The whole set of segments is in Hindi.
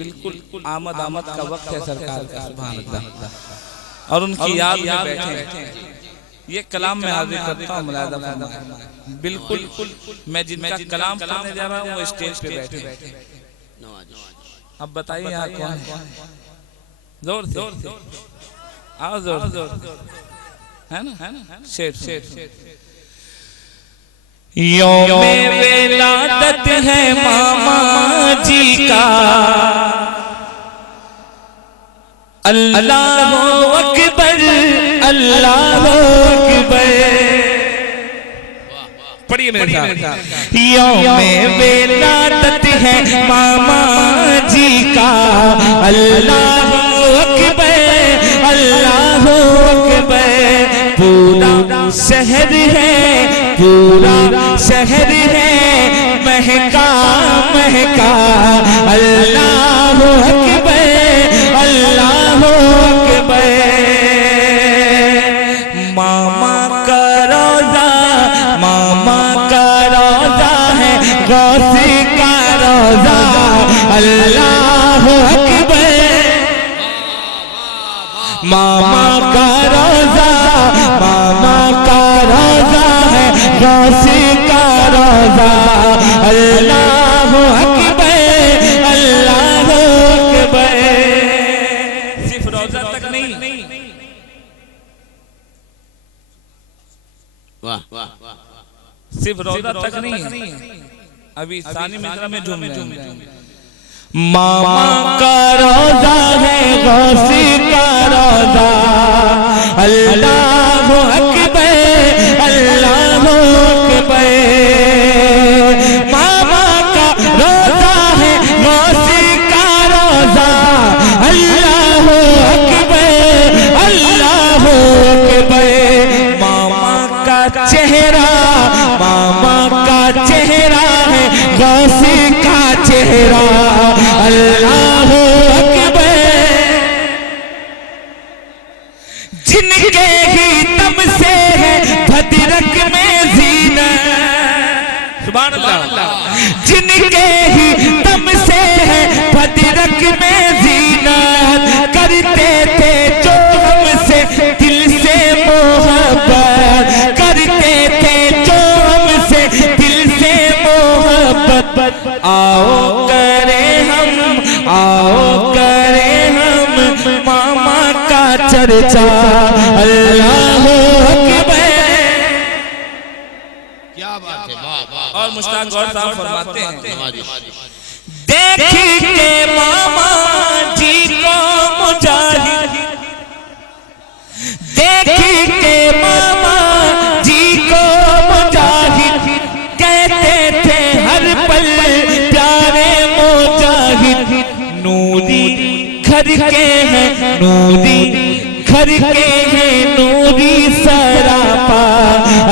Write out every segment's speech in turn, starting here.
बिल्कुल आमद का वक्त है सरकार का, सुभान अल्लाह। और उनकी याद में बैठे ये कलाम में हाजिर करता हूँ, मुलाहिजा फरमाएं। बिल्कुल मैं जिनका कलाम पढ़ने जा रहा हूँ वो स्टेज पे बैठे। अब बताइए यहाँ कौन है? जोर से आओ, जोर है ना? शेर यौमे विलादत है मामा जी का, अल्लाह अकबर अल्लाह अकबर। पढ़िए मेरे साथ। यौमे विलादत है मामा जी का, अल्लाह अकबर अल्लाह अकबर। पूरा शहर है, पूरा शहर है महका महका, अल्लाह अकबर अल्लाह अकबर। मामा का रोजा, मामा का रोजा है गौसी का रोजा, अल्लाह अकबर। मामा का रोजा, मामा का रोजा है गौसी का रोजा, अल्लाह अकबर अल्लाह अकबर। सिर्फ रोजा तक नहीं, सिर्फ रोजा तक नहीं, अभी सानी मिज़रा में झूम रहे। मामा का रोजा है गौसी का रोजा, अल्लाह अकबर अल्लाह अकबर। मामा का रोजा है गौसी का रोजा, अल्लाह अकबर अल्लाह अकबर। मामा का चेहरा, मामा का चेहरा है गौसी का चेहरा, अल्लाह अकबर। जिनके ही तब से है भद्रक में जीना, सुभान अल्लाह। जिनके ही तब से है भद्रक में जीना, करते थे जो हमसे दिल से मोहब्बत, करते थे जो हमसे दिल से मोहब्बत। आओ करे हम, आओ करे हम मामा का चर्चा, अल्लाह अकबर। क्या बात है। और मुश्ताक गौर साहब फरमाते हैं, देखिए मामा जी को मुजाहिद, देखिए मामा जी को मुजाहिद, कहते थे हर पल प्यारे मुजाहिद। नूरी घर के हैं, नूरी घर के हैं, नूरी सरापा,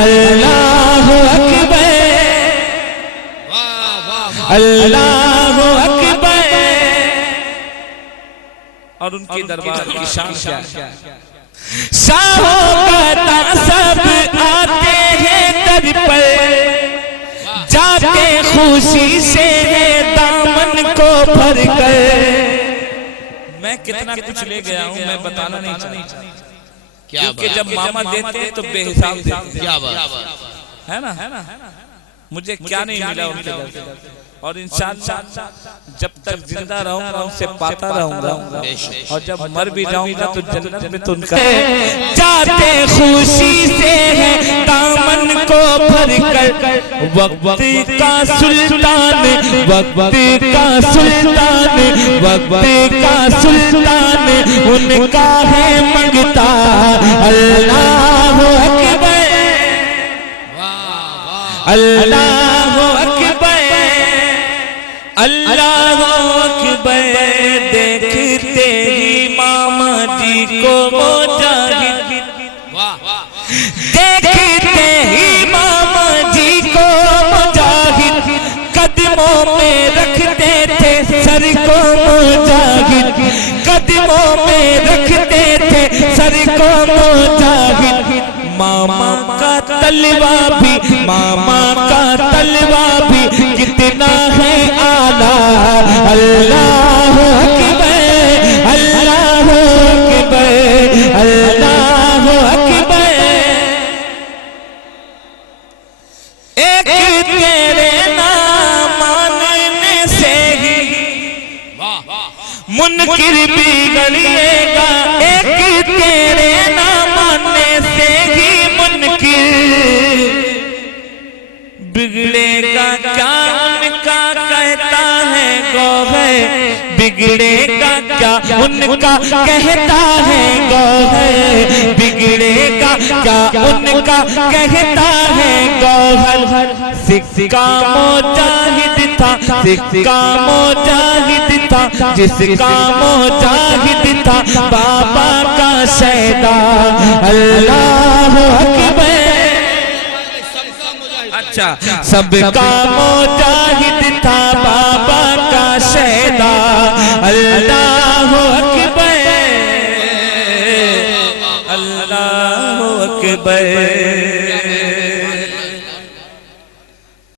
अल्लाह अकबर अल्लाह अकबर। और उनके दरबार की शान क्या है? शाहों का सब आते हैं दर पर, जाते खुशी से दामन को भर कर। मैं कितना कुछ ले गया हूँ मैं बताना नहीं चाहता, क्योंकि जब मामा देते तो बेहिसाब देते। क्या बात है ना? मुझे क्या नहीं मिला उनके दर से, और इंशाअल्लाह जब तक जिंदा रहूंगा उनसे पाता रहूंगा, और जब मर भी जाऊंगा तो जन्नत में तो उनका। जाते खुशी से है दामन को भर कर, वक्त का सुल्तान, वक्त का सुल्तान, वक्त का सुल्तान उनका है मंगता, अल्लाह अकबर अल्लाह अकबर अल्लाह अकबर। देखते ही मामा जी को मुजाहिद, देखते ही मामा जी को मुजाहिद, कदमों में रखते थे सर को मुजाहिद, कदमों में रखते थे सर को मुजाहिद। मामा का तलवा भी, मामा का तलवा भी कितना है आला, अल्लाह मुनकिर बिगड़ेगा एक तेरे न मानने से ही मुनकिर बिगड़ेगा क्या उनका कहता है गौहर बिगड़ेगा क्या उनका कहता है गौहर बिगड़ेगा क्या उनका कहता है गौहर सिक्का मुजाहिद था सिक्का मुजाहिद था जिसका मुजाहिद था बाबा का शैदा अल्लाह अकबर अच्छा सबका मुजाहिद था बाबा का शैदा अल्लाह अकबर अल्लाह अकबर।